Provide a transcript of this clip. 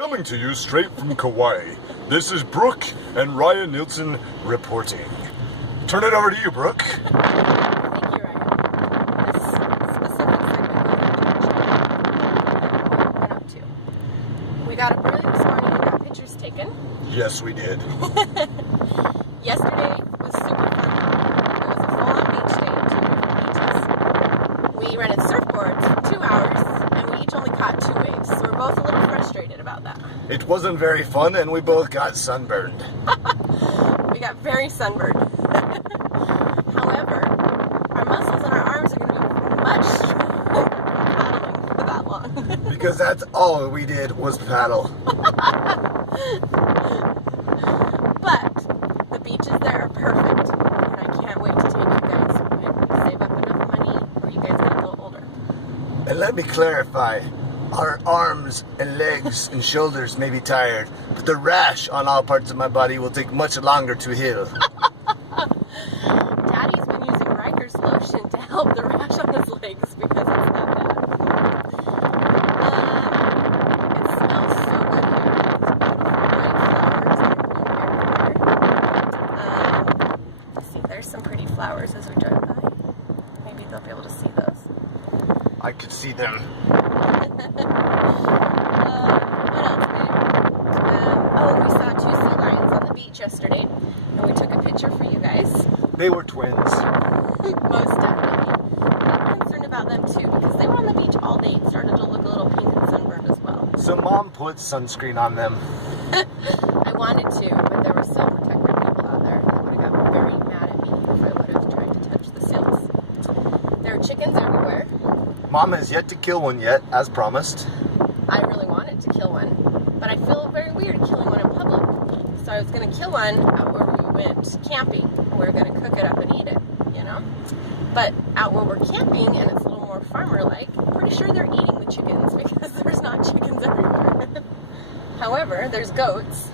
Coming to you straight from Kauai, this is Brooke and Ryan Nielsen reporting. Turn it over to you, Brooke. Thank you, Ryan. This specific segment what we went up to. We got up early this morning and got pictures taken. Yes, we did. Yesterday was super fun. It was a full-on beach day, 2 different beaches. We rented surfboards for 2 hours, and we each only caught 2 waves, so we're both a little frustrated about that. It wasn't very fun, and we both got sunburned. We got very sunburned. However, our muscles and our arms are going to be much stronger paddling for that long. Because that's all we did was paddle. But the beaches there are perfect, and I can't wait to take you guys when we save up enough money or you guys get a little older. And let me clarify, our arms and legs and shoulders may be tired, but the rash on all parts of my body will take much longer to heal. Daddy's been using Riker's lotion to help the rash on his legs because it's that bad. It smells so good here. It's beautiful white flowers and bloom everywhere. See, there's some pretty flowers as we drive by. Maybe they'll be able to see those. I could see them. What else, babe? We saw 2 sea lions on the beach yesterday, and we took a picture for you guys. They were twins. Most definitely. I'm concerned about them too, because they were on the beach all day and started to look a little pink and sunburned as well. So Mom put sunscreen on them. I wanted to, but there were some protected people out there that would have got very mad at me if I would have tried to touch the seals. There are chickens everywhere. Mom has yet to kill one yet, as promised. I really wanted to kill one, but I feel very weird killing one in public. So I was going to kill one out where we went camping. We were going to cook it up and eat it, you know? But out where we're camping, and it's a little more farmer-like, I'm pretty sure they're eating the chickens because there's not chickens everywhere. However, there's goats.